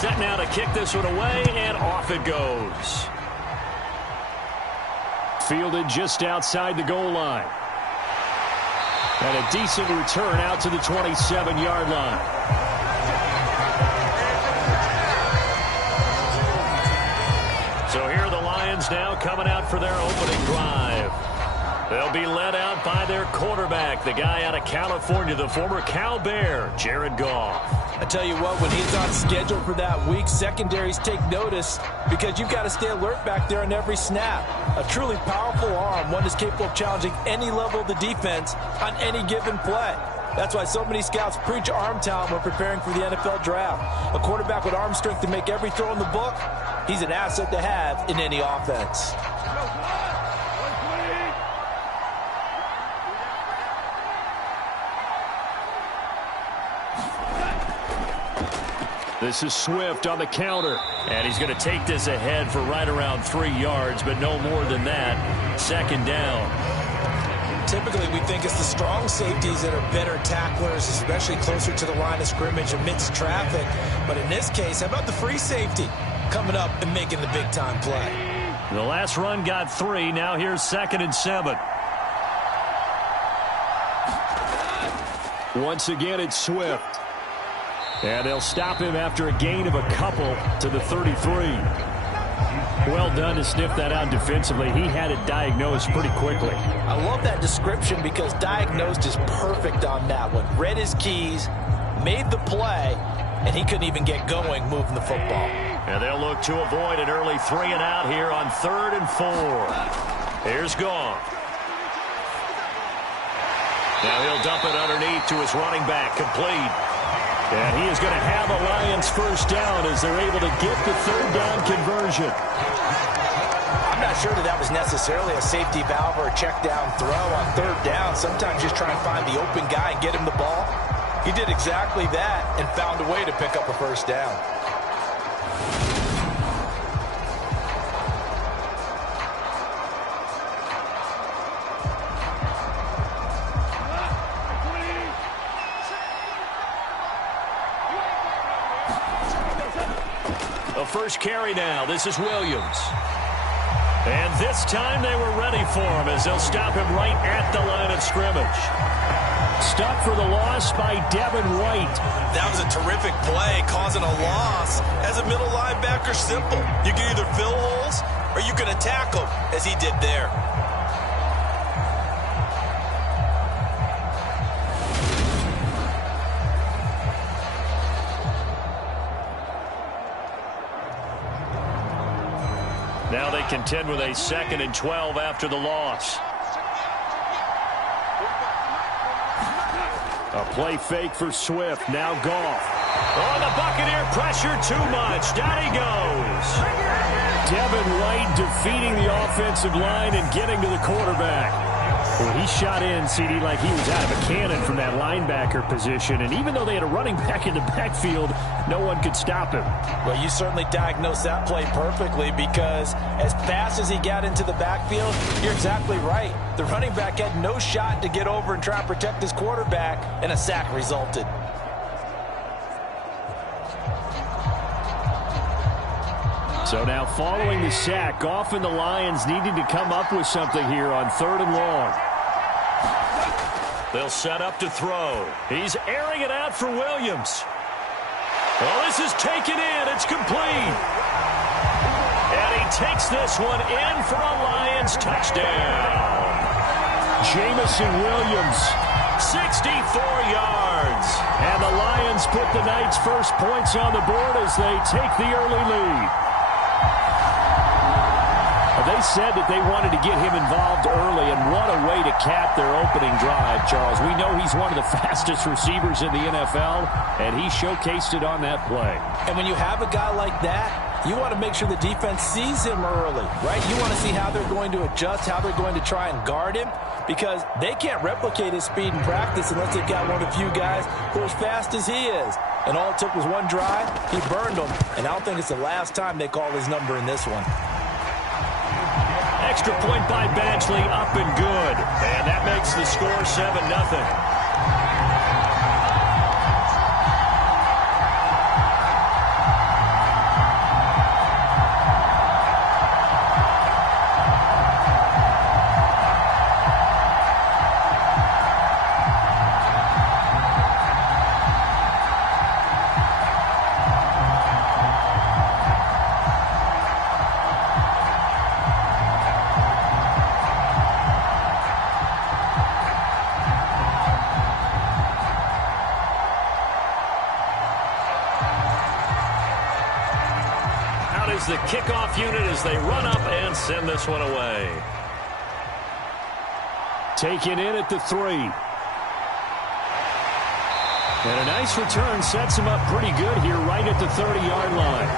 Set now to kick this one away, and off it goes. Fielded just outside the goal line. And a decent return out to the 27-yard line. So here are the Lions now coming out for their opening drive. They'll be led out by their quarterback, the guy out of California, the former Cal Bear, Jared Goff. I tell you what, when he's on schedule for that week, secondaries take notice because you've got to stay alert back there on every snap. A truly powerful arm, one that's capable of challenging any level of the defense on any given play. That's why so many scouts preach arm talent when preparing for the NFL draft. A quarterback with arm strength to make every throw in the book, he's an asset to have in any offense. This is Swift on the counter, and he's going to take this ahead for right around 3 yards, but no more than that. Second down. Typically, we think it's the strong safeties that are better tacklers, especially closer to the line of scrimmage amidst traffic. But in this case, how about the free safety coming up and making the big-time play? The last run got 3. Now here's 2nd and 7. Once again, it's Swift. And they'll stop him after a gain of a couple to the 33. Well done to sniff that out defensively. He had it diagnosed pretty quickly. I love that description because diagnosed is perfect on that one. Read his keys, made the play, and he couldn't even get going moving the football. And they'll look to avoid an early 3 and out here on 3rd and 4. Here's Goff. Now he'll dump it underneath to his running back, complete. And he is going to have a Lions first down as they're able to get the 3rd down conversion. I'm not sure that was necessarily a safety valve or a check down throw on 3rd down. Sometimes just try and find the open guy and get him the ball. He did exactly that and found a way to pick up a first down. First carry now. This is Williams. And this time they were ready for him as they'll stop him right at the line of scrimmage. Stuck for the loss by Devin White. That was a terrific play, causing a loss. As a middle linebacker, simple. You can either fill holes or you can attack them, as he did there. Now they contend with a 2nd and 12 after the loss. A play fake for Swift. Now Goff. Oh, the Buccaneer pressure too much. Down he goes. Devin White defeating the offensive line and getting to the quarterback. Well, he shot in, CD, like he was out of a cannon from that linebacker position. And even though they had a running back in the backfield, no one could stop him. Well, you certainly diagnosed that play perfectly because as fast as he got into the backfield, you're exactly right. The running back had no shot to get over and try and protect his quarterback, and a sack resulted. So now following the sack, Goff and the Lions needing to come up with something here on 3rd and long. They'll set up to throw. He's airing it out for Williams. Well, this is taken in. It's complete. And he takes this one in for a Lions touchdown. Jamison Williams, 64 yards. And the Lions put the night's first points on the board as they take the early lead. They said that they wanted to get him involved early, and what a way to cap their opening drive, Charles. We know he's one of the fastest receivers in the NFL, and he showcased it on that play. And when you have a guy like that, you want to make sure the defense sees him early, right? You want to see how they're going to adjust, how they're going to try and guard him, because they can't replicate his speed in practice unless they've got one of the few guys who are as fast as he is. And all it took was one drive. He burned them, and I don't think it's the last time they call his number in this one. Extra point by Badgley, up and good. And that makes the score 7-0. out as the kickoff unit as they run up and send this one away. Taken in at the 3. And a nice return sets him up pretty good here right at the 30-yard line.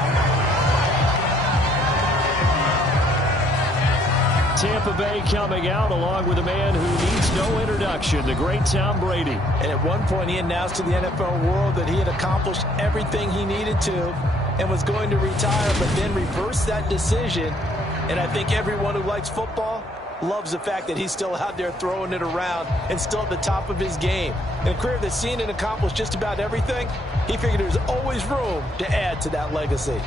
Tampa Bay coming out along with a man who needs no introduction, the great Tom Brady. And at one point he announced to the NFL world that he had accomplished everything he needed to and was going to retire, but then reversed that decision. And I think everyone who likes football loves the fact that he's still out there throwing it around and still at the top of his game. In a career that's seen and accomplished just about everything, he figured there's always room to add to that legacy.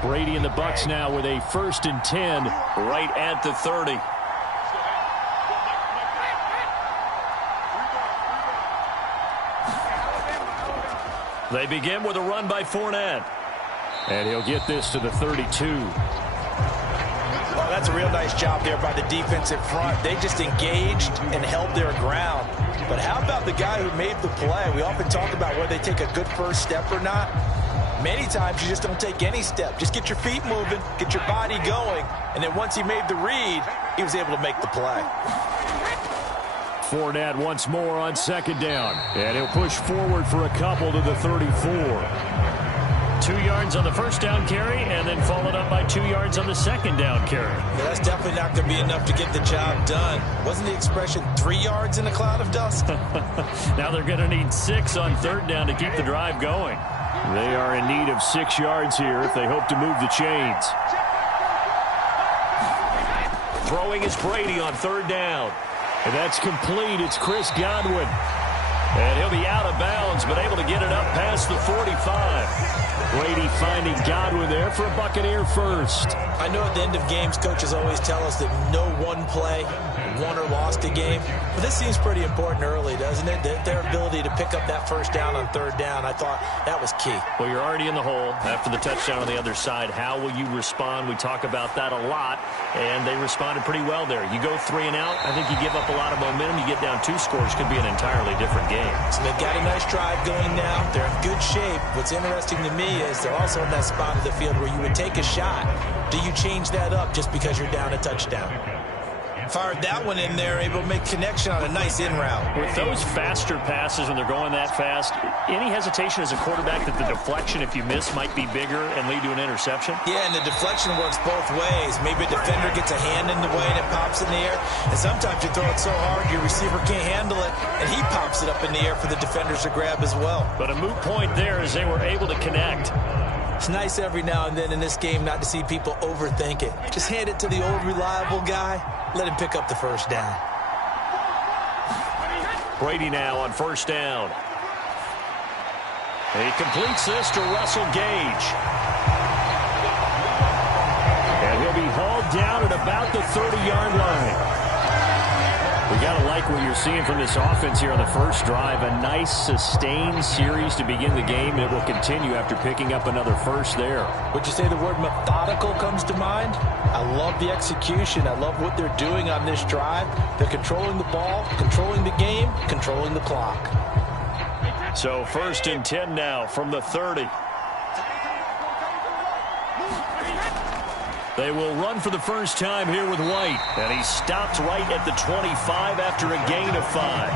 Brady and the Bucs now with a 1st and 10 right at the 30. They begin with a run by Fournette. And he'll get this to the 32. Well, that's a real nice job there by the defensive front. They just engaged and held their ground. But how about the guy who made the play? We often talk about whether they take a good first step or not. Many times you just don't take any step. Just get your feet moving, get your body going, and then once he made the read, he was able to make the play. Fournette once more on 2nd down, and he'll push forward for a couple to the 34. 2 yards on the 1st down carry, and then followed up by 2 yards on the 2nd down carry. Yeah, that's definitely not going to be enough to get the job done. Wasn't the expression 3 yards in a cloud of dust? Now they're going to need 6 on 3rd down to keep the drive going. They are in need of 6 yards here if they hope to move the chains. Throwing is Brady on 3rd down. And that's complete. It's Chris Godwin. And he'll be out of bounds, but able to get it up past the 45. Brady finding Godwin there for a Buccaneer first. I know at the end of games, coaches always tell us that no one play won or lost a game. But this seems pretty important early, doesn't it? Their ability to pick up that 1st down on 3rd down, I thought that was key. Well, you're already in the hole after the touchdown on the other side. How will you respond? We talk about that a lot, and they responded pretty well there. You go 3 and out, I think you give up a lot of momentum. You get down 2 scores, could be an entirely different game. So they've got a nice drive going now. They're in good shape. What's interesting to me is they're also in that spot of the field where you would take a shot. Do you change that up just because you're down a touchdown? Fired that one in there, able to make connection on a nice in route. With those faster passes when they're going that fast, any hesitation as a quarterback that the deflection, if you miss, might be bigger and lead to an interception? Yeah, and the deflection works both ways. Maybe a defender gets a hand in the way and it pops in the air. And sometimes you throw it so hard your receiver can't handle it, and he pops it up in the air for the defenders to grab as well. But a moot point there as they were able to connect. It's nice every now and then in this game not to see people overthink it. Just hand it to the old reliable guy. Let him pick up the 1st down. Brady now on 1st down. He completes this to Russell Gage. And he'll be hauled down at about the 30-yard line. We got to like what you're seeing from this offense here on the first drive. A nice, sustained series to begin the game, and it will continue after picking up another first there. Would you say the word methodical comes to mind? I love the execution. I love what they're doing on this drive. They're controlling the ball, controlling the game, controlling the clock. So 1st and 10 now from the 30. They will run for the first time here with White. And he stopped right at the 25 after a gain of 5.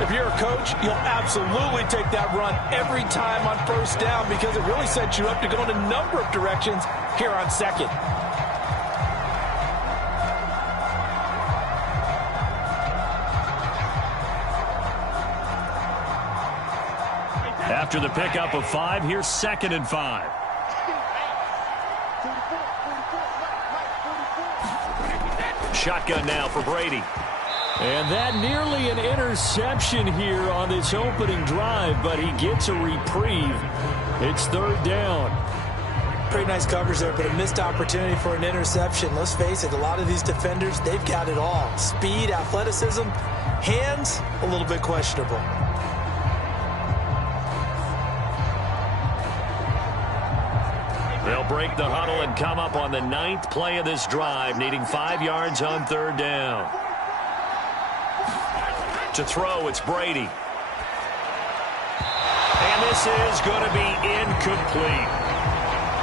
If you're a coach, you'll absolutely take that run every time on 1st down because it really sets you up to go in a number of directions here on 2nd. After the pickup of 5, here's 2nd and 5. Shotgun now for Brady. And that nearly an interception here on this opening drive, but he gets a reprieve. It's 3rd down. Pretty nice coverage there, but a missed opportunity for an interception. Let's face it, a lot of these defenders, they've got it all. Speed, athleticism, hands, a little bit questionable. They'll break the huddle and come up on the 9th play of this drive, needing 5 yards on 3rd down. To throw, it's Brady. And this is going to be incomplete.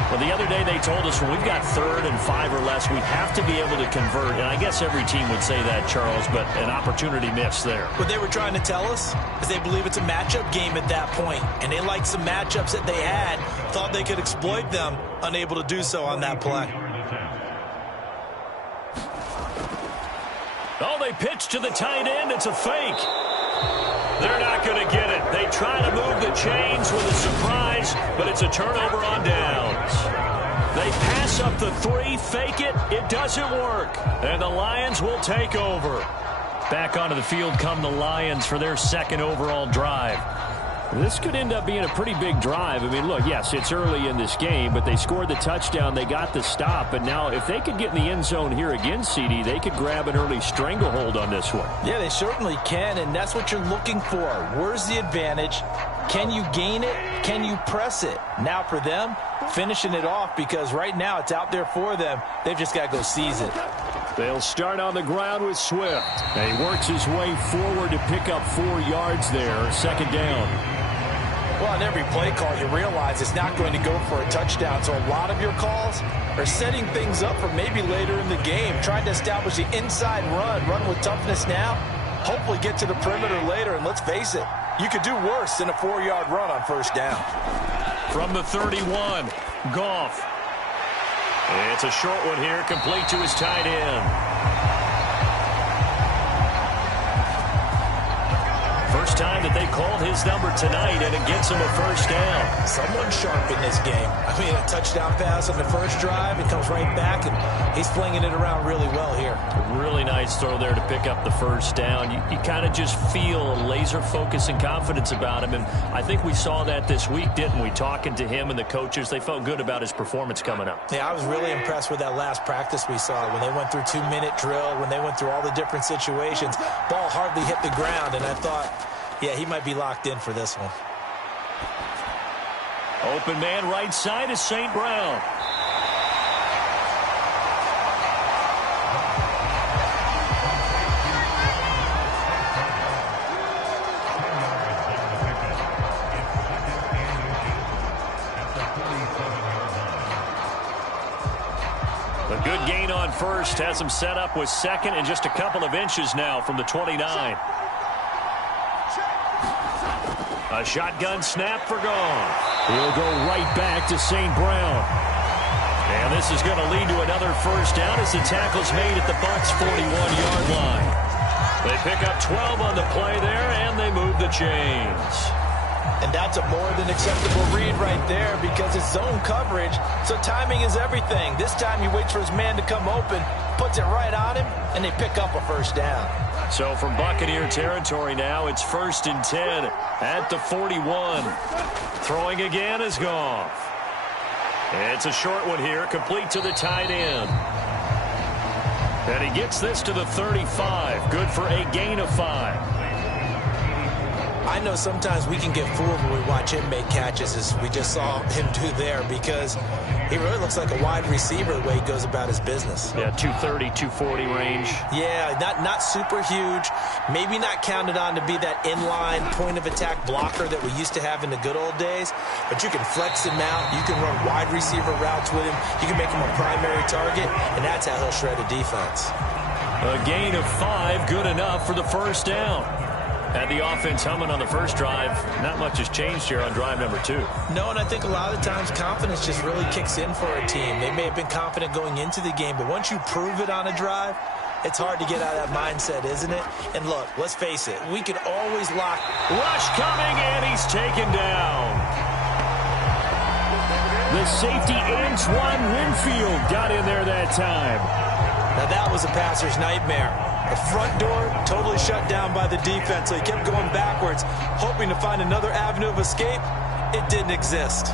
Well, the other day they told us when we've got 3rd and 5 or less, we have to be able to convert. And I guess every team would say that, Charles, but an opportunity missed there. What they were trying to tell us is they believe it's a matchup game at that point. And they liked some matchups that they had, thought they could exploit them, unable to do so on that play. Oh, they pitch to the tight end. It's a fake. They're not going to get it. They try to move the chains with a surprise, but it's a turnover on downs. They pass up the 3, fake it. It doesn't work. And the Lions will take over. Back onto the field come the Lions for their 2nd overall drive. This could end up being a pretty big drive. I mean, look, yes, it's early in this game, but they scored the touchdown. They got the stop. And now if they could get in the end zone here again, CD, they could grab an early stranglehold on this one. Yeah, they certainly can, and that's what you're looking for. Where's the advantage? Can you gain it? Can you press it? Now for them, finishing it off, because right now it's out there for them. They've just got to go seize it. They'll start on the ground with Swift. And he works his way forward to pick up 4 yards there. 2nd down. Well, on every play call, you realize it's not going to go for a touchdown. So a lot of your calls are setting things up for maybe later in the game, trying to establish the inside run with toughness now, hopefully get to the perimeter later. And let's face it, you could do worse than a 4-yard run on 1st down. From the 31, Goff. It's a short one here, complete to his tight end. First time that they called his number tonight, and it gets him a 1st down. Someone sharp in this game. I mean, a touchdown pass on the 1st drive. It comes right back, and he's flinging it around really well here. Really nice throw there to pick up the 1st down. You kind of just feel a laser focus and confidence about him, and I think we saw that this week, didn't we? Talking to him and the coaches, they felt good about his performance coming up. Yeah, I was really impressed with that last practice we saw when they went through 2-minute drill, when they went through all the different situations. Ball hardly hit the ground, and I thought, yeah, he might be locked in for this one. Open man right side is St. Brown. A good gain on 1st has him set up with 2nd and just a couple of inches now from the 29. A shotgun snap for Goff. He'll go right back to St. Brown. And this is going to lead to another 1st down as the tackle's made at the Bucs' 41-yard line. They pick up 12 on the play there, and they move the chains. And that's a more than acceptable read right there because it's zone coverage, so timing is everything. This time he waits for his man to come open, puts it right on him, and they pick up a 1st down. So from Buccaneer territory now, it's 1st and 10 at the 41. Throwing again is Goff. It's a short one here, complete to the tight end. And he gets this to the 35. Good for a gain of 5. I know sometimes we can get fooled when we watch him make catches, as we just saw him do there, because he really looks like a wide receiver the way he goes about his business. Yeah, 230, 240 range. Yeah, not super huge. Maybe not counted on to be that inline point-of-attack blocker that we used to have in the good old days, but you can flex him out. You can run wide receiver routes with him. You can make him a primary target, and that's how he'll shred a defense. A gain of 5, good enough for the 1st down. Had the offense humming on the 1st drive. Not much has changed here on drive number 2. No, and I think a lot of times confidence just really kicks in for a team. They may have been confident going into the game, but once you prove it on a drive, it's hard to get out of that mindset, isn't it? And look, let's face it, we can always lock. Rush coming, and he's taken down. The safety Antoine Winfield got in there that time. Now that was a passer's nightmare. The front door totally shut down by the defense, so he kept going backwards, hoping to find another avenue of escape. It didn't exist.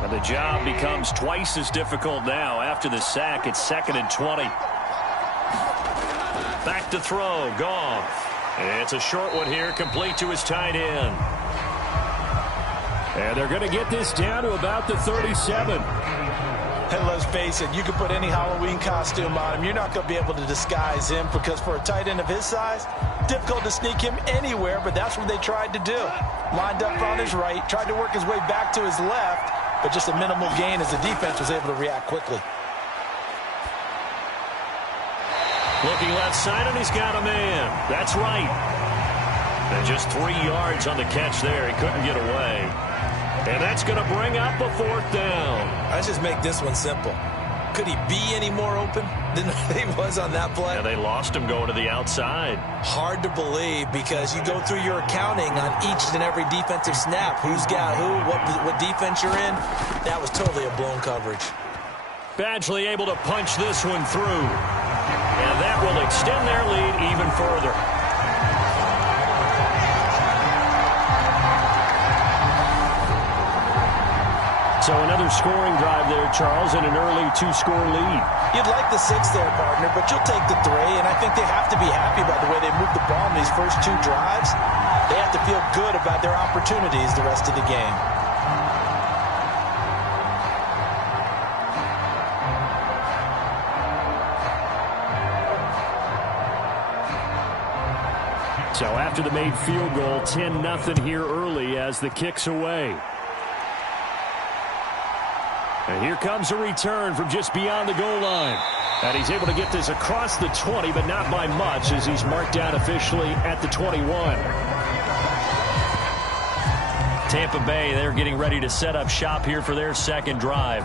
And the job becomes twice as difficult now. After the sack, it's 2nd and 20. Back to throw, Goff. It's a short one here, complete to his tight end. And they're going to get this down to about the 37. And let's face it, you can put any Halloween costume on him. You're not going to be able to disguise him because for a tight end of his size, difficult to sneak him anywhere, but that's what they tried to do. Lined up on his right, tried to work his way back to his left, but just a minimal gain as the defense was able to react quickly. Looking left side, and he's got a man. That's right. And just 3 yards on the catch there. He couldn't get away. And that's going to bring up a 4th down. Let's just make this one simple. Could he be any more open than he was on that play? Yeah, they lost him going to the outside. Hard to believe because you go through your accounting on each and every defensive snap. Who's got who, what defense you're in. That was totally a blown coverage. Badgley able to punch this one through. And that will extend their lead even further. So another scoring drive there, Charles, and an early 2-score lead. You'd like the 6 there, partner, but you'll take the 3, and I think they have to be happy about the way they moved the ball in these first 2 drives. They have to feel good about their opportunities the rest of the game. So after the made field goal, 10-0 here early as the kick's away. And here comes a return from just beyond the goal line. And he's able to get this across the 20, but not by much as he's marked down officially at the 21. Tampa Bay, they're getting ready to set up shop here for their second drive.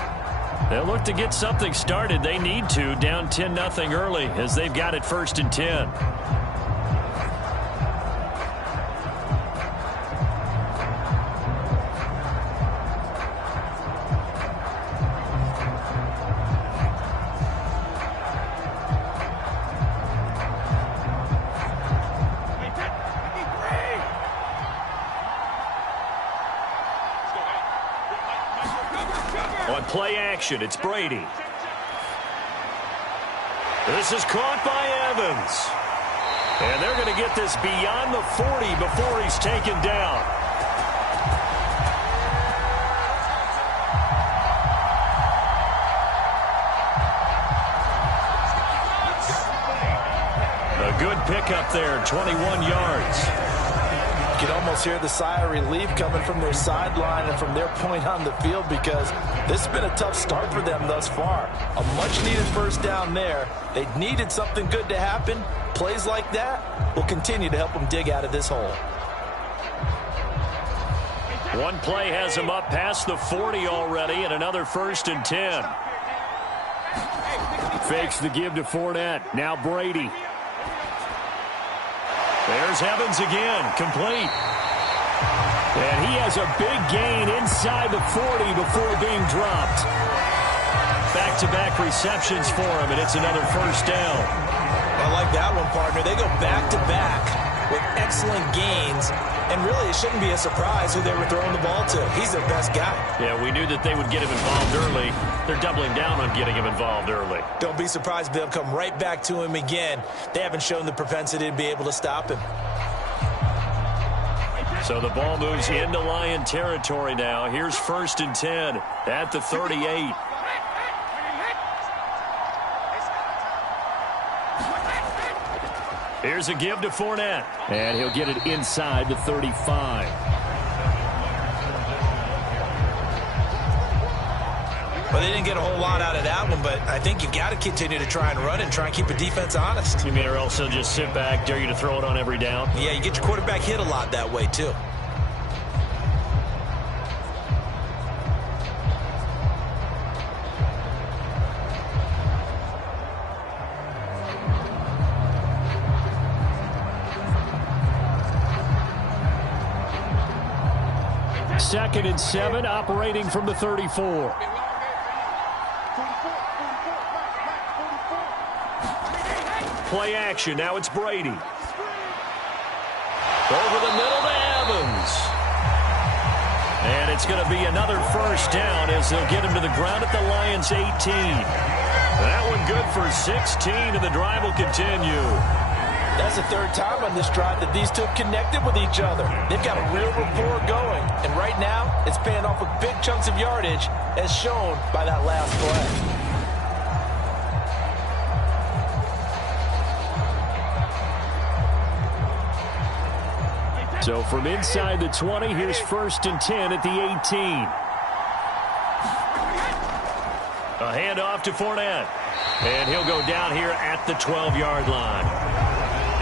They'll look to get something started. They need to, down 10-0 early as they've got it 1st and 10. On play action, it's Brady. This is caught by Evans. And they're going to get this beyond the 40 before he's taken down. A good pickup there, 21 yards. You can almost hear the sigh of relief coming from their sideline and from their point on the field because this has been a tough start for them thus far. A much-needed 1st down there. They needed something good to happen. Plays like that will continue to help them dig out of this hole. One play has him up past the 40 already, and another 1st and 10. Fakes the give to Fournette. Now Brady. There's Evans again, complete. And he has a big gain inside the 40 before being dropped. Back-to-back receptions for him, and it's another 1st down. I like that one, partner. They go back-to-back with excellent gains, and really it shouldn't be a surprise who they were throwing the ball to. He's their best guy. Yeah, we knew that they would get him involved early. They're doubling down on getting him involved early. Don't be surprised if they'll come right back to him again. They haven't shown the propensity to be able to stop him. So the ball moves into Lion territory now. Here's 1st and 10 at the 38. Here's a give to Fournette. And he'll get it inside the 35. Well, they didn't get a whole lot out of that one, but I think you got to continue to try and run and try and keep the defense honest. You mean or else they'll just sit back, dare you to throw it on every down? Yeah, you get your quarterback hit a lot that way, too. Second and 7, operating from the 34. Play action. Now it's Brady. Over the middle to Evans. And it's going to be another 1st down as they'll get him to the ground at the Lions' 18. That one good for 16, and the drive will continue. That's the third time on this drive that these two have connected with each other. They've got a real rapport going. And right now, it's paying off with big chunks of yardage, as shown by that last play. So from inside the 20, here's 1st and 10 at the 18. A handoff to Fournette. And he'll go down here at the 12-yard line.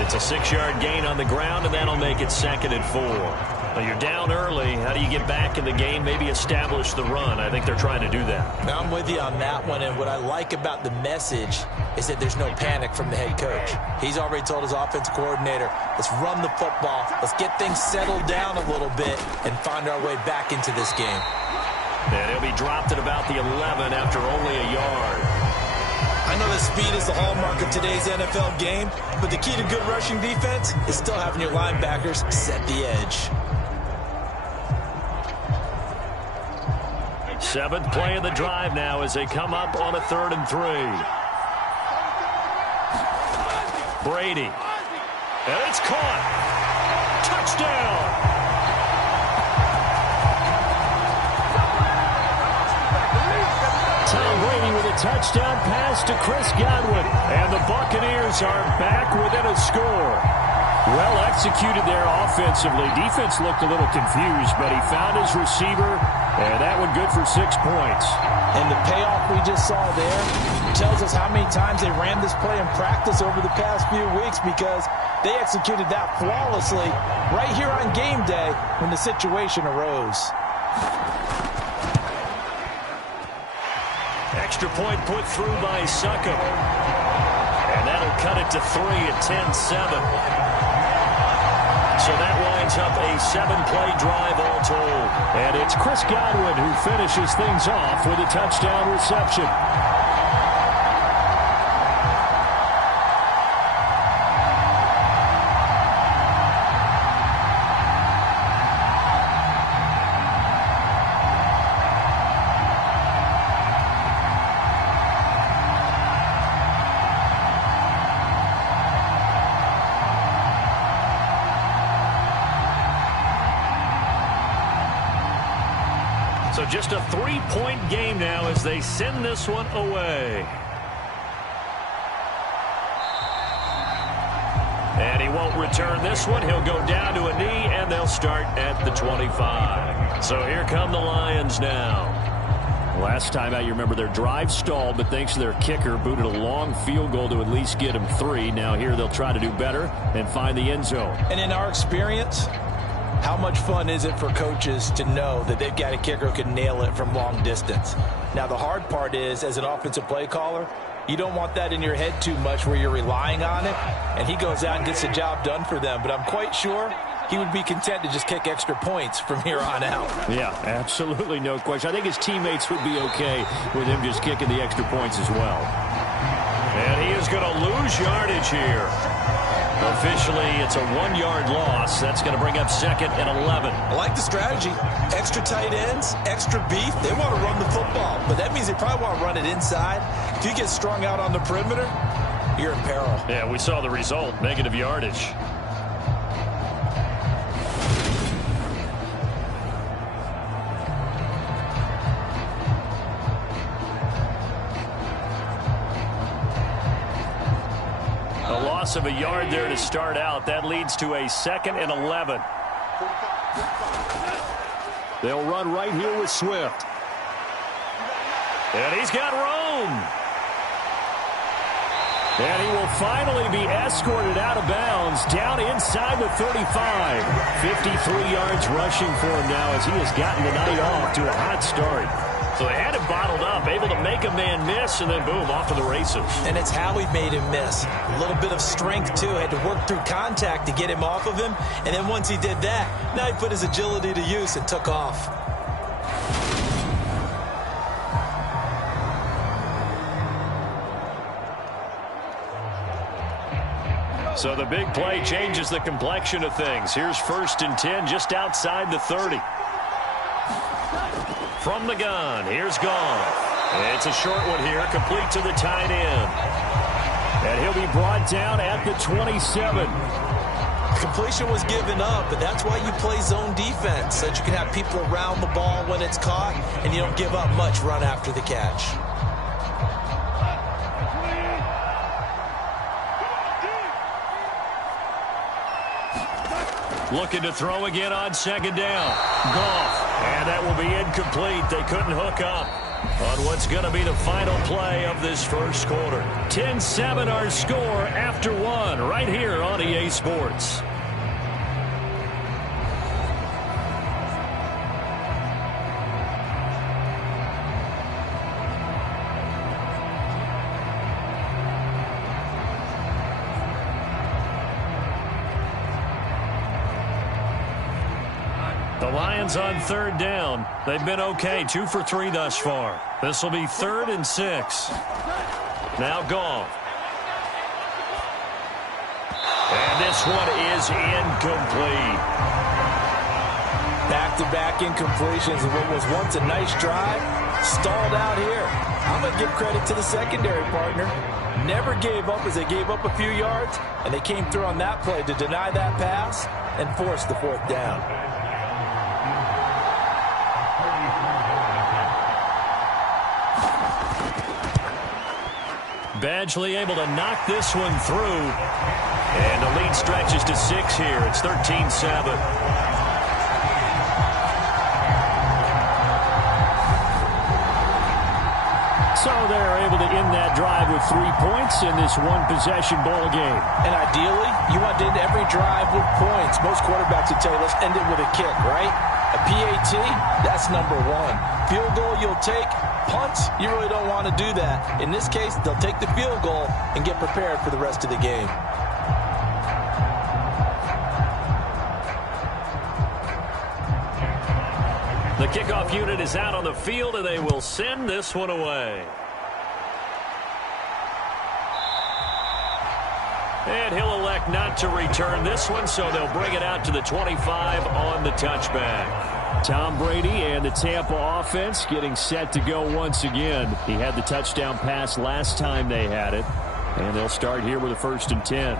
It's a 6-yard gain on the ground, and that'll make it 2nd and 4. Well, you're down early. How do you get back in the game, maybe establish the run? I think they're trying to do that. Now, I'm with you on that one, and what I like about the message is that there's no panic from the head coach. He's already told his offense coordinator, let's run the football, let's get things settled down a little bit, and find our way back into this game. And he'll be dropped at about the 11 after only a yard. I know that speed is the hallmark of today's NFL game, but the key to good rushing defense is still having your linebackers set the edge. 7th play of the drive now as they come up on a 3rd and 3. Brady. And it's caught. Touchdown. Tom Brady with a touchdown pass to Chris Godwin. And the Buccaneers are back within a score. Well executed there offensively. Defense looked a little confused, but he found his receiver, and that one good for 6 points. And the payoff we just saw there tells us how many times they ran this play in practice over the past few weeks, because they executed that flawlessly right here on game day when the situation arose. Extra point put through by Suckum. And that'll cut it to 3 at 10-7. So that winds up a 7-play drive all told. And it's Chris Godwin who finishes things off with a touchdown reception. So just a 3-point game now as they send this one away. And he won't return this one. He'll go down to a knee, and they'll start at the 25. So here come the Lions now. Last time out, you remember their drive stalled, but thanks to their kicker, booted a long field goal to at least get them 3. Now here they'll try to do better and find the end zone. And in our experience, how much fun is it for coaches to know that they've got a kicker who can nail it from long distance? Now, the hard part is, as an offensive play caller, you don't want that in your head too much where you're relying on it, and he goes out and gets the job done for them. But I'm quite sure he would be content to just kick extra points from here on out. Yeah, absolutely no question. I think his teammates would be okay with him just kicking the extra points as well. And he is going to lose yardage here. Officially, it's a 1-yard loss. That's going to bring up 2nd and 11. I like the strategy. Extra tight ends, extra beef. They want to run the football, but that means they probably want to run it inside. If you get strung out on the perimeter, you're in peril. Yeah, we saw the result, negative yardage. Of a yard there to start out. That leads to a 2nd and 11. They'll run right here with Swift. And he's got room. And he will finally be escorted out of bounds down inside the 35. 53 yards rushing for him now as he has gotten the night off to a hot start. So they had him bottled up, able to make a man miss, and then boom, off to the races. And it's how he made him miss. A little bit of strength, too. Had to work through contact to get him off of him. And then once he did that, now he put his agility to use and took off. So the big play changes the complexion of things. Here's 1st and 10 just outside the 30. From the gun, here's Goff. It's a short one here, complete to the tight end. And he'll be brought down at the 27. Completion was given up, but that's why you play zone defense, so that you can have people around the ball when it's caught, and you don't give up much run after the catch. Looking to throw again on second down. Goff. And that will be incomplete. They couldn't hook up on what's going to be the final play of this first quarter. 10-7 our score after one right here on EA Sports. The Lions on third down. They've been okay, 2 for 3 thus far. This will be 3rd and 6. Now Goff. And this one is incomplete. Back-to-back incompletions of what was once a nice drive, stalled out here. I'm going to give credit to the secondary partner. Never gave up as they gave up a few yards, and they came through on that play to deny that pass and force the 4th down. Badgley able to knock this one through. And the lead stretches to 6 here. It's 13-7. So they're able to end that drive with 3 points in this one-possession ball game. And ideally, you want to end every drive with points. Most quarterbacks would tell you, let's end it with a kick, right? A PAT, that's number 1. Field goal you'll take. Punts, you really don't want to do that. In this case, they'll take the field goal and get prepared for the rest of the game. The kickoff unit is out on the field, and they will send this one away. And he'll elect not to return this one, so they'll bring it out to the 25 on the touchback. Tom Brady and the Tampa offense getting set to go once again. He had the touchdown pass last time they had it, and they'll start here with a 1st and 10.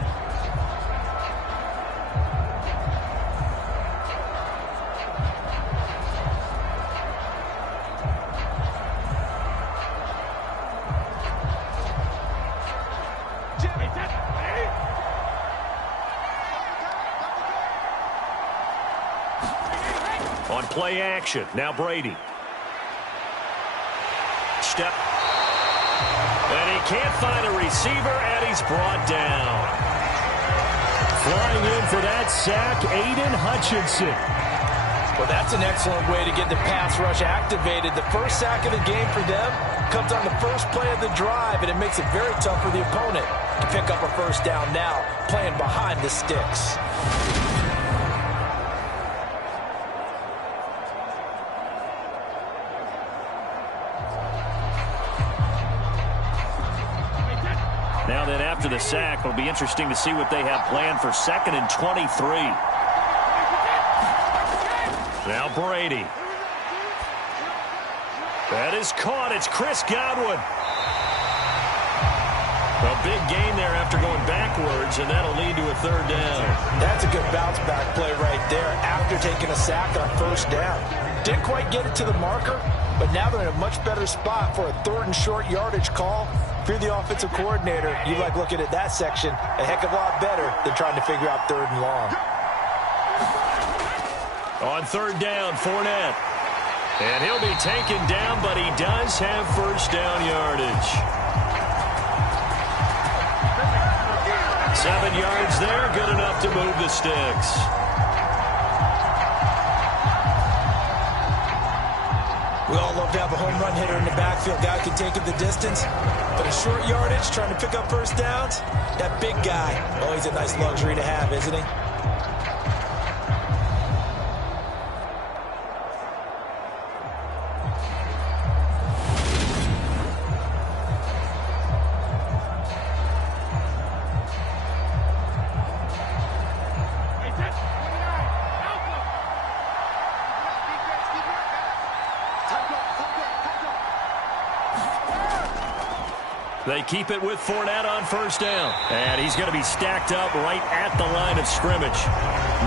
On play action, now Brady. Step. And he can't find a receiver, and he's brought down. Flying in for that sack, Aiden Hutchinson. Well, that's an excellent way to get the pass rush activated. The first sack of the game for them comes on the first play of the drive, and it makes it very tough for the opponent to pick up a 1st down now, playing behind the sticks. Now then, after the sack, it'll be interesting to see what they have planned for 2nd and 23. Now Brady. That is caught. It's Chris Godwin. A big gain there after going backwards, and that'll lead to a 3rd down. That's a good bounce-back play right there after taking a sack on 1st down. Didn't quite get it to the marker, but now they're in a much better spot for a 3rd and short yardage call. If you're the offensive coordinator, you like looking at that section a heck of a lot better than trying to figure out 3rd and long. On 3rd down, Fournette. And he'll be taken down, but he does have 1st down yardage. 7 yards there, good enough to move the sticks. We all love to have a home run hitter in the backfield. Guy can take it the distance. But a short yardage, trying to pick up 1st downs, that big guy, always a nice luxury to have, isn't he? They keep it with Fournette on first down. And he's going to be stacked up right at the line of scrimmage.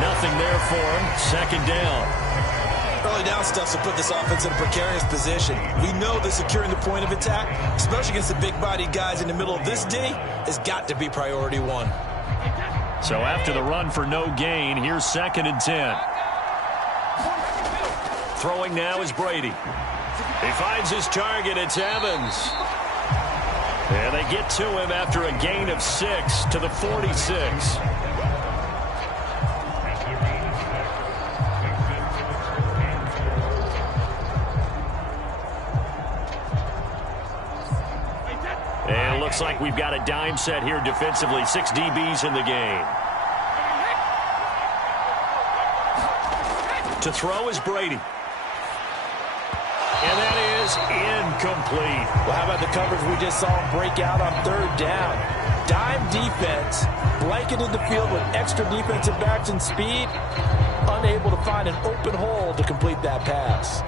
Nothing there for him. Second down. Early down stuff to put this offense in a precarious position. We know that securing the point of attack, especially against the big-bodied guys in the middle of this D, has got to be priority one. So after the run for no gain, here's 2nd and 10. Throwing now is Brady. He finds his target. It's Evans. And they get to him after a gain of 6 to the 46. And it looks like we've got a dime set here defensively. 6 DBs in the game. To throw is Brady. And that is incomplete. Well, how about the coverage we just saw him break out on 3rd down? Dime defense, blanketed the field with extra defensive backs and speed, unable to find an open hole to complete that pass.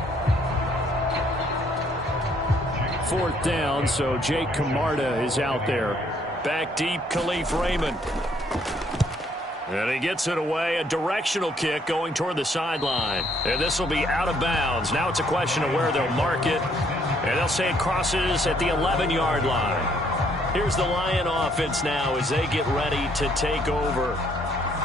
4th down, so Jake Camarda is out there. Back deep, Khalif Raymond. And he gets it away, a directional kick going toward the sideline. And this will be out of bounds. Now it's a question of where they'll mark it. And they'll say it crosses at the 11-yard line. Here's the Lion offense now as they get ready to take over.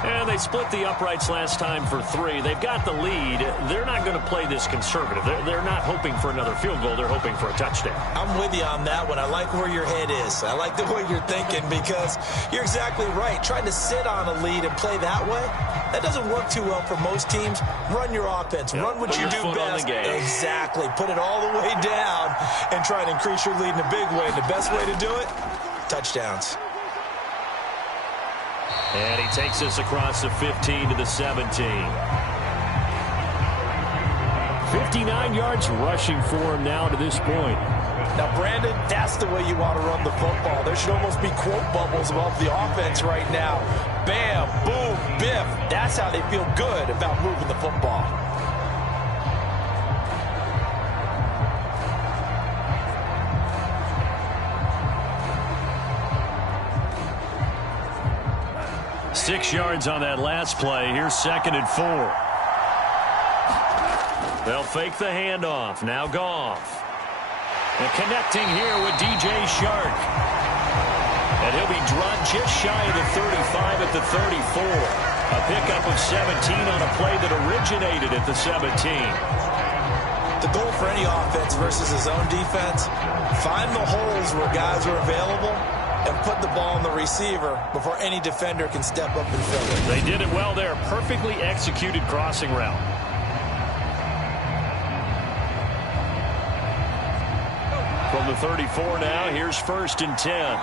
And they split the uprights last time for 3. They've got the lead. They're not going to play this conservative. They're not hoping for another field goal. They're hoping for a touchdown. I'm with you on that one. I like where your head is. I like the way you're thinking because you're exactly right. Trying to sit on a lead and play that way, that doesn't work too well for most teams. Run your offense. Yep. Run what you do best. Exactly. Put it all the way down and try and increase your lead in a big way. And the best way to do it, touchdowns. And he takes us across the 15 to the 17. 59 yards rushing for him now to this point. Now, Brandon, that's the way you want to run the football. There should almost be quote bubbles above the offense right now. Bam, boom, biff. That's how they feel good about moving the football. Six yards on that last play. Here's 2nd and 4. They'll fake the handoff. Now Goff. And connecting here with DJ Shark. And he'll be drawn just shy of the 35 at the 34. A pickup of 17 on a play that originated at the 17. The goal for any offense versus his own defense, find the holes where guys are available and put the ball on the receiver before any defender can step up and fill it. They did it well there. Perfectly executed crossing route. From the 34 now, here's 1st and 10.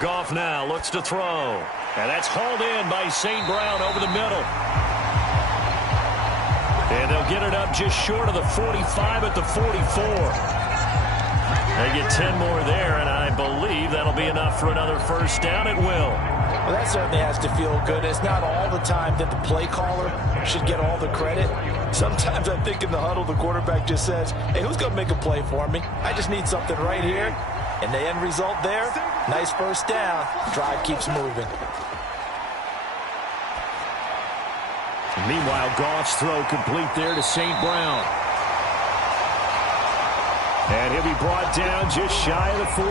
Goff now looks to throw. And that's hauled in by St. Brown over the middle. And they'll get it up just short of the 45 at the 44. They get 10 more there, and I believe that'll be enough for another first down. It will. Well, that certainly has to feel good. It's not all the time that the play caller should get all the credit. Sometimes I think in the huddle, the quarterback just says, hey, who's going to make a play for me? I just need something right here. And the end result there, nice first down. Drive keeps moving. Meanwhile, Goff's throw complete there to St. Brown. And he'll be brought down just shy of the 40.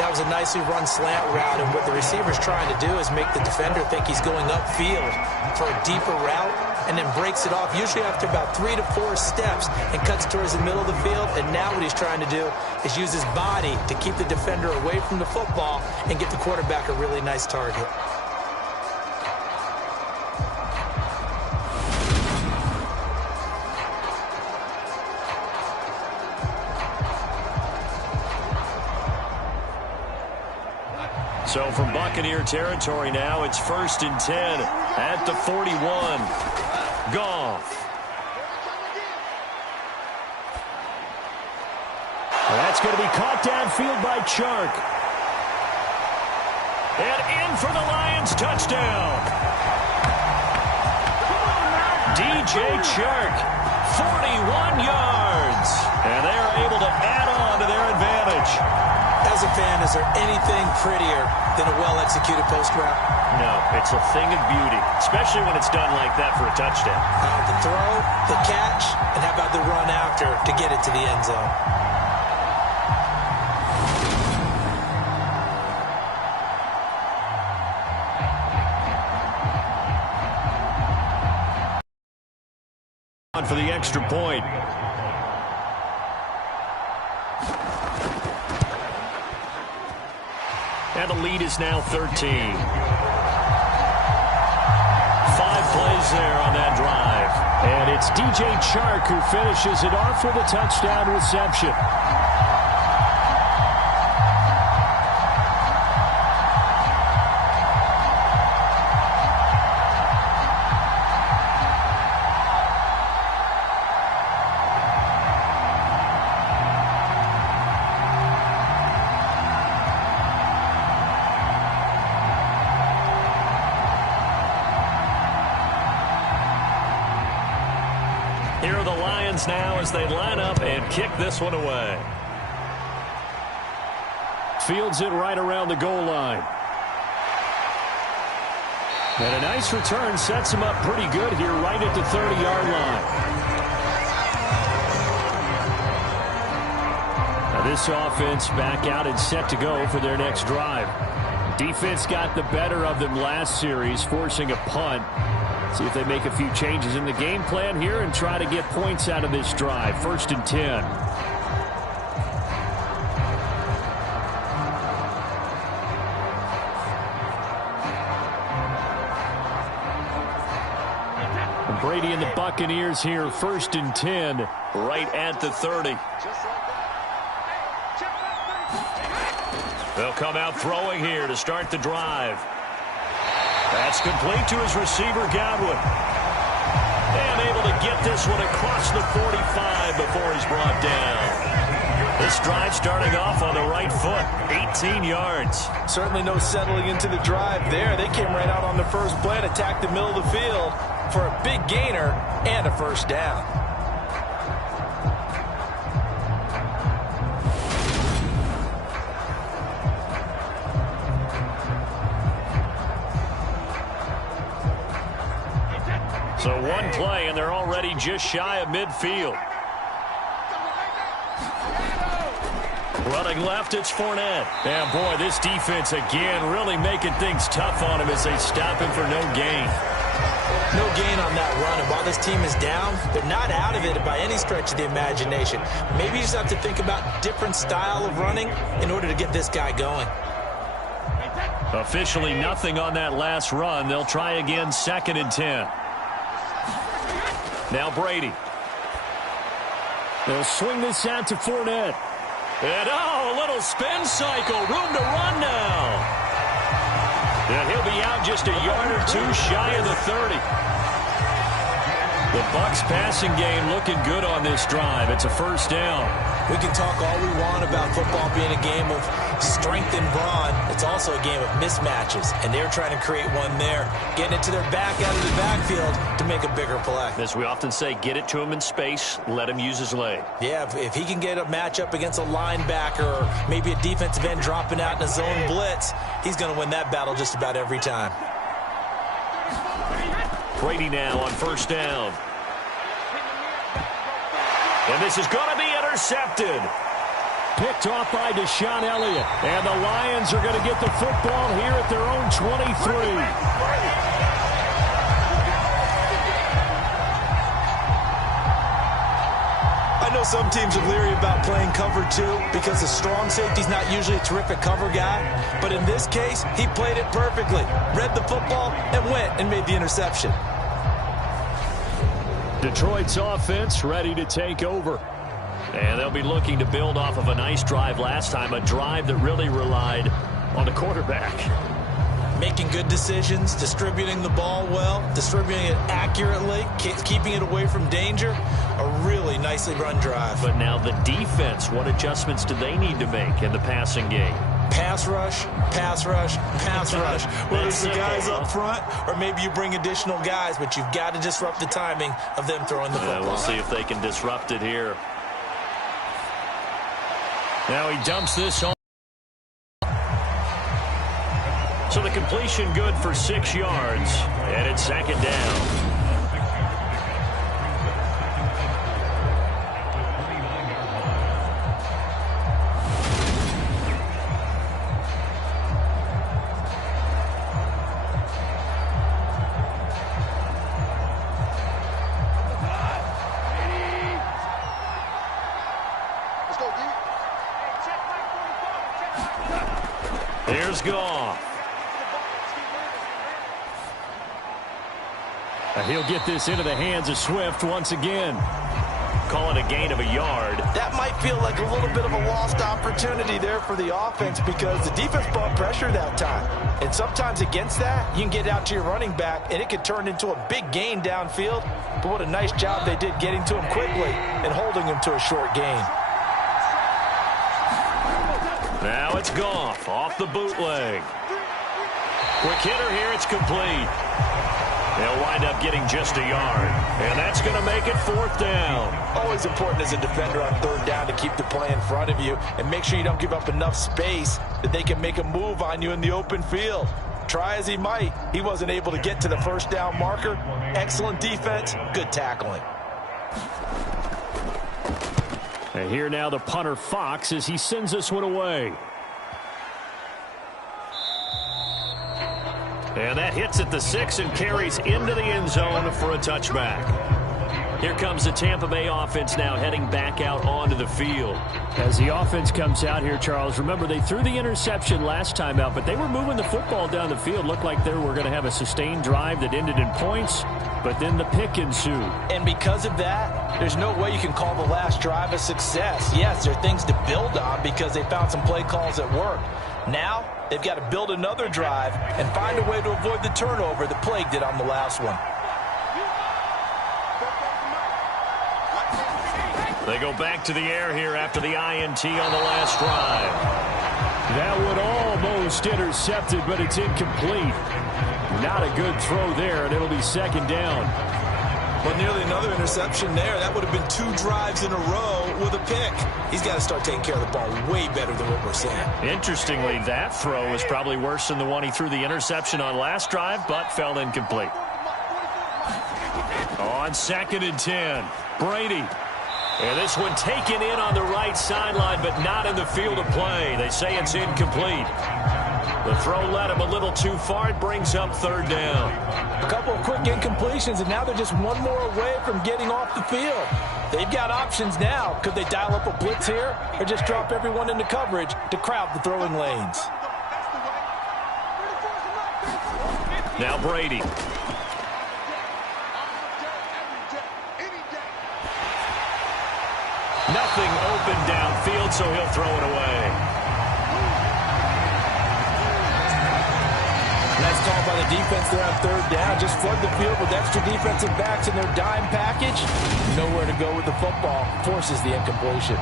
That was a nicely run slant route, and what the receiver's trying to do is make the defender think he's going upfield for a deeper route, and then breaks it off, usually after about 3 to 4 steps, and cuts towards the middle of the field. And now what he's trying to do is use his body to keep the defender away from the football and get the quarterback a really nice target. So from Buccaneer territory now, it's 1st and 10 at the 41. Goff. That's going to be caught downfield by Chark. And in for the Lions, touchdown. DJ Chark. 41 yards. And they are able to add on to their advantage. As a fan, is there anything prettier than a well-executed post route? No, it's a thing of beauty, especially when it's done like that for a touchdown. The throw, the catch, and how about the run after to get it to the end zone? On for the extra point. And the lead is now 13. 5 plays there on that drive. And it's DJ Chark who finishes it off with a touchdown reception. Here are the Lions now as they line up and kick this one away. Fields it right around the goal line. And a nice return sets him up pretty good here right at the 30-yard line. Now this offense back out and set to go for their next drive. Defense got the better of them last series, forcing a punt. See if they make a few changes in the game plan here and try to get points out of this drive. 1st and 10. And Brady and the Buccaneers here, 1st and 10, Right at the 30. They'll come out throwing here to start the drive. That's complete to his receiver, Godwin. And able to get this one across the 45 before he's brought down. This drive starting off on the right foot, 18 yards. Certainly no settling into the drive there. They came right out on the first play and attacked the middle of the field for a big gainer and a 1st down. So one play, and they're already just shy of midfield. Running left, it's Fournette. And, boy, this defense, again, really making things tough on him as they stop him for no gain. No gain on that run, and while this team is down, they're not out of it by any stretch of the imagination. Maybe you just have to think about different style of running in order to get this guy going. Officially nothing on that last run. They'll try again, 2nd and 10. Now Brady. They'll swing this out to Fournette. And, a little spin cycle. Room to run now. And he'll be out just a yard or two shy of the 30. The Bucs passing game looking good on this drive. It's a 1st down. We can talk all we want about football being a game of strength and brawn. It's also a game of mismatches, and they're trying to create one there, getting it to their back out of the backfield to make a bigger play. As we often say, get it to him in space, let him use his leg. Yeah, if he can get a matchup against a linebacker or maybe a defensive end dropping out in a zone blitz, he's going to win that battle just about every time. Brady now on 1st down. And this is going to be intercepted. Picked off by Deshaun Elliott. And the Lions are going to get the football here at their own 23. I know some teams are leery about playing cover 2 because the strong safety's not usually a terrific cover guy. But in this case, he played it perfectly. Read the football and went and made the interception. Detroit's offense ready to take over. And they'll be looking to build off of a nice drive last time, a drive that really relied on the quarterback. Making good decisions, distributing the ball well, distributing it accurately, keeping it away from danger. A really nicely run drive. But now the defense, what adjustments do they need to make in the passing game? Pass rush, pass rush, pass rush. Whether it's the guys up front or maybe you bring additional guys, but you've got to disrupt the timing of them throwing the football. We'll see if they can disrupt it here. Now he dumps this on. So the completion good for 6 yards, and it's 2nd down. Here's Goff. He'll get this into the hands of Swift once again. Call it a gain of a yard. That might feel like a little bit of a lost opportunity there for the offense because the defense brought pressure that time. And sometimes against that, you can get out to your running back, and it can turn into a big gain downfield. But what a nice job they did getting to him quickly and holding him to a short gain. Now it's Goff off the bootleg. Quick hitter here, it's complete. They'll wind up getting just a yard. And that's going to make it 4th down. Always important as a defender on 3rd down to keep the play in front of you and make sure you don't give up enough space that they can make a move on you in the open field. Try as he might, he wasn't able to get to the 1st down marker. Excellent defense, good tackling. And here now the punter Fox as he sends this one away. And that hits at the 6 and carries into the end zone for a touchback. Here comes the Tampa Bay offense now heading back out onto the field. As the offense comes out here, Charles, remember they threw the interception last time out, but they were moving the football down the field. Looked like they were going to have a sustained drive that ended in points, but then the pick ensued. And because of that, there's no way you can call the last drive a success. Yes, there are things to build on because they found some play calls that worked. Now, they've got to build another drive and find a way to avoid the turnover that plagued it on the last one. They go back to the air here after the INT on the last drive. That would almost intercept it, but it's incomplete. Not a good throw there, and it'll be 2nd down. Well, nearly another interception there. That would have been 2 drives in a row with a pick. He's got to start taking care of the ball way better than what we're seeing. Interestingly, that throw was probably worse than the one he threw the interception on last drive, but fell incomplete. On 2nd and 10, Brady. And this one taken in on the right sideline, but not in the field of play. They say it's incomplete. The throw led him a little too far. It brings up 3rd down. A couple of quick incompletions, and now they're just one more away from getting off the field. They've got options now. Could they dial up a blitz here or just drop everyone into coverage to crowd the throwing lanes? Now Brady. Nothing open downfield, so he'll throw it away. Nice call by the defense there on 3rd down. Just flood the field with extra defensive backs in their dime package. Nowhere to go with the football. Forces the incompletion.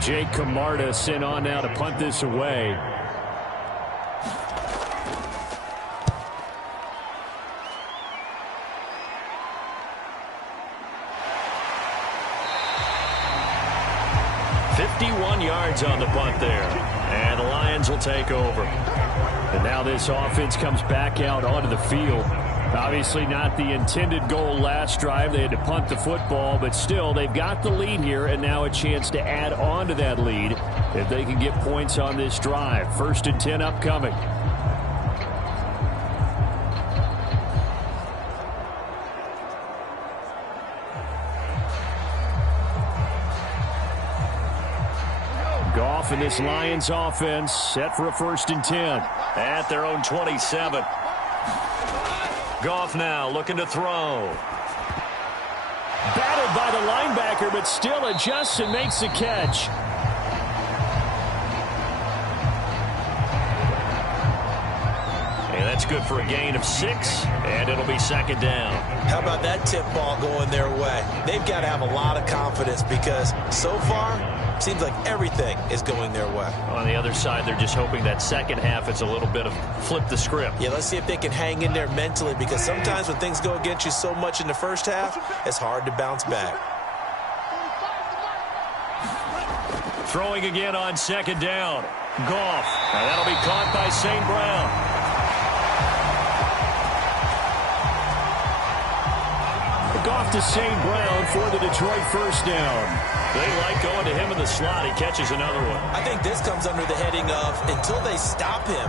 Jake Camarda sent on now to punt this away. Yards on the punt there. And the Lions will take over. And now this offense comes back out onto the field. Obviously not the intended goal last drive. They had to punt the football, but still they've got the lead here and now a chance to add on to that lead if they can get points on this drive. 1st and 10 upcoming. Goff and this Lions offense set for a 1st and 10. At their own 27. Goff now looking to throw. Battled by the linebacker, but still adjusts and makes the catch. And That's good for a gain of 6, and it'll be second down. How about that tip ball going their way? They've got to have a lot of confidence because so far, seems like everything is going their way. On the other side, they're just hoping that second half it's a little bit of flip the script. Yeah, let's see if they can hang in there mentally because sometimes when things go against you so much in the first half, it's hard to bounce back. Throwing again on second down. Goff. And that'll be caught by St. Brown. Goff to St. Brown for the Detroit first down. They like going to him in the slot. He catches another one. I think this comes under the heading of until they stop him,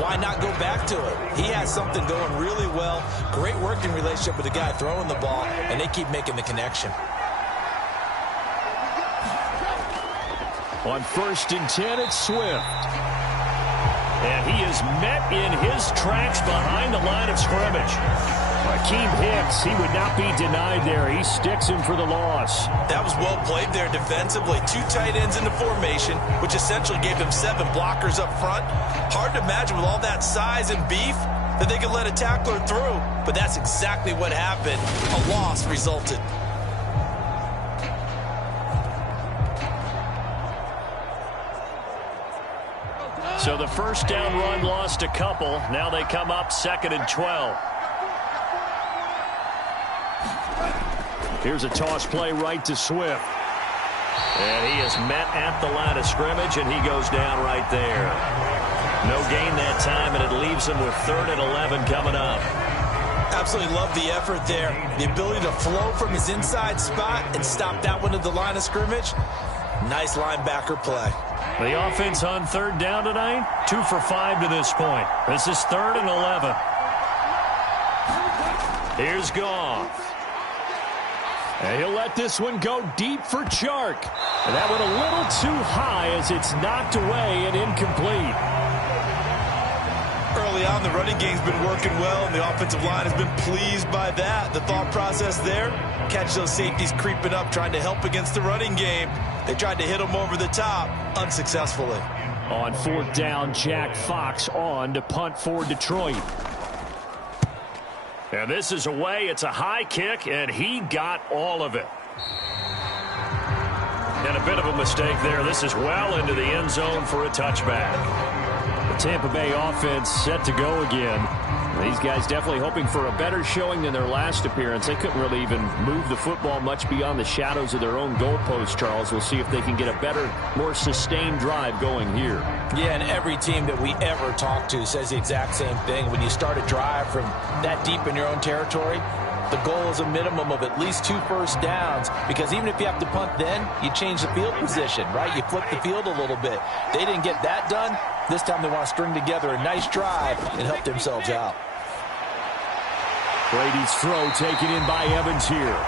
why not go back to it? He has something going really well. Great working relationship with the guy throwing the ball, and they keep making the connection. On 1st and 10, it's Swift. And he is met in his tracks behind the line of scrimmage. Akeem Hicks, he would not be denied there. He sticks him for the loss. That was well played there defensively. 2 tight ends in the formation, which essentially gave them 7 blockers up front. Hard to imagine with all that size and beef that they could let a tackler through. But that's exactly what happened. A loss resulted. So the first down run lost a couple. Now they come up 2nd and 12. Here's a toss play right to Swift. And he is met at the line of scrimmage, and he goes down right there. No gain that time, and it leaves him with 3rd and 11 coming up. Absolutely love the effort there. The ability to flow from his inside spot and stop that one at the line of scrimmage. Nice linebacker play. The offense on 3rd down tonight, 2 for 5 to this point. This is 3rd and 11. Here's Goff. And he'll let this one go deep for Chark. And that one a little too high as it's knocked away and incomplete. Early on, the running game's been working well, and the offensive line has been pleased by that. The thought process there, catch those safeties creeping up, trying to help against the running game. They tried to hit them over the top, unsuccessfully. On 4th down, Jack Fox on to punt for Detroit. And this is away. It's a high kick, and he got all of it. And a bit of a mistake there. This is well into the end zone for a touchback. The Tampa Bay offense set to go again. These guys definitely hoping for a better showing than their last appearance. They couldn't really even move the football much beyond the shadows of their own goalpost, Charles. We'll see if they can get a better, more sustained drive going here. Yeah, and every team that we ever talk to says the exact same thing. When you start a drive from that deep in your own territory, the goal is a minimum of at least 2 first downs, because even if you have to punt then, you change the field position, right? You flip the field a little bit. They didn't get that done. This time they want to string together a nice drive and help themselves out. Brady's throw taken in by Evans here.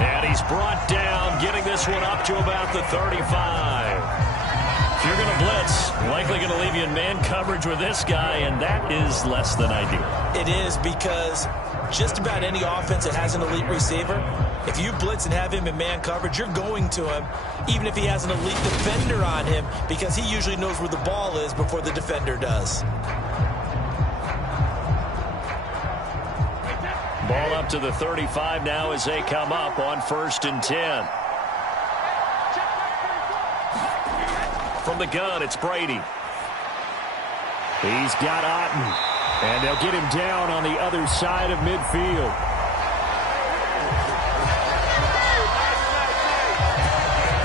And he's brought down, getting this one up to about the 35. If you're going to blitz, likely going to leave you in man coverage with this guy, and that is less than ideal. It is, because just about any offense that has an elite receiver, if you blitz and have him in man coverage, you're going to him, even if he has an elite defender on him, because he usually knows where the ball is before the defender does. Ball up to the 35 now as they come up on 1st and 10. From the gun, it's Brady. He's got Otten. And they'll get him down on the other side of midfield.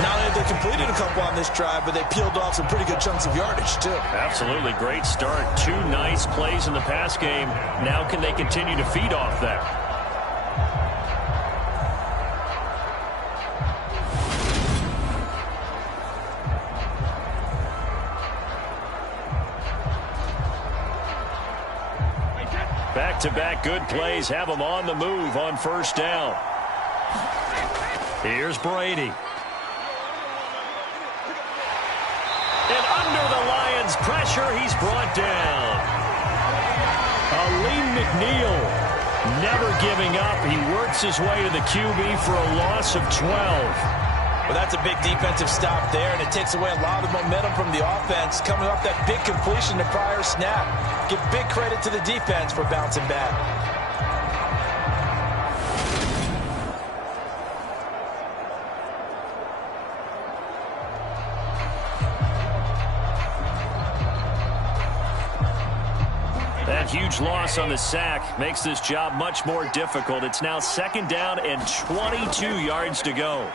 Not only have they completed a couple on this drive, but they peeled off some pretty good chunks of yardage, too. Absolutely. Great start. 2 nice plays in the pass game. Now can they continue to feed off that? Back-to-back good plays have them on the move on 1st down. Here's Brady. And under the Lions' pressure, he's brought down. Aleem McNeil never giving up. He works his way to the QB for a loss of 12. Well, that's a big defensive stop there, and it takes away a lot of the momentum from the offense coming off that big completion the prior snap. Give big credit to the defense for bouncing back. That huge loss on the sack makes this job much more difficult. It's now 2nd down and 22 yards to go.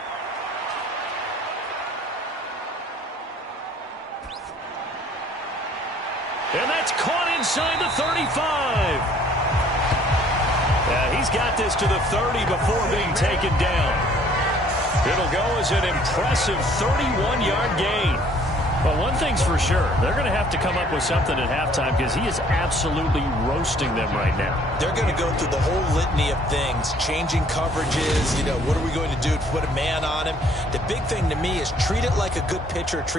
And that's caught inside the 35. Yeah, he's got this to the 30 before being taken down. It'll go as an impressive 31-yard gain. Well, one thing's for sure. They're going to have to come up with something at halftime because he is absolutely roasting them right now. They're going to go through the whole litany of things, changing coverages, what are we going to do to put a man on him? The big thing to me is treat it like a good pitcher.